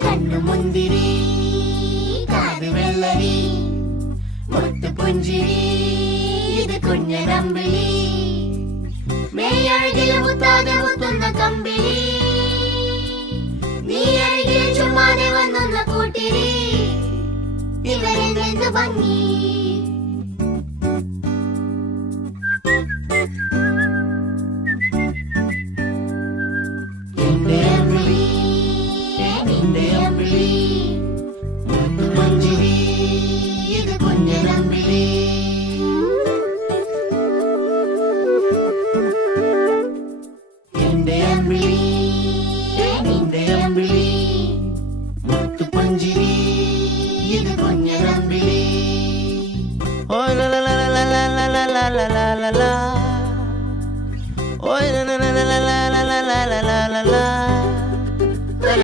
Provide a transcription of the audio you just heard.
കണ്ണുമുന്തിരി കാത് വെള്ളരി മുത്തുപുഞ്ചിരി ഇത് കുഞ്ഞനമ്പിളി മേയഴകിൽ മുത്താതെ മുത്തുന്ന കമ്പിളി നീ അഴകിൽ ചുമ്മാതെ വന്നൊന്ന കൂട്ടിരി ഇവരെന്ത് ഭംഗി